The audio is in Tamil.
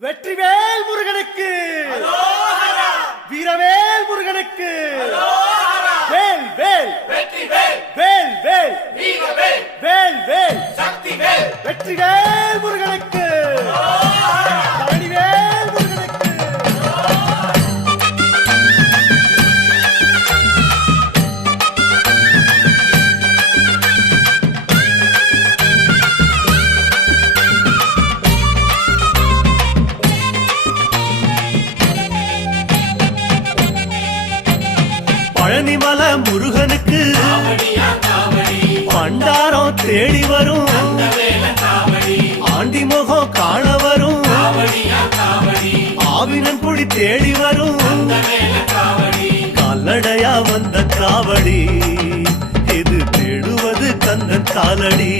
வெற்றிவேல் முருகனுக்கு, வீரவேல் முருகனுக்கு, வேல் வேல் வெற்றிவேல், வேல் வேல் வீரவேல், வேல் வேல் சக்திவேல், வெற்றிவேல் முருகனுக்கு, பழனிவேல் முருகனுக்கு. பழனிமல முருகனுக்கு காவடியா காவடி, பண்டாரம் தேடி வரும், வேல காவடி, ஆண்டி முகம் காண வரும், காவடியா காவடி, ஆவினன் குடி தேடி வரும், வேல காவடி, கால்நடையா வந்த காவடி, இது தேடுவது கந்தன் காலடி.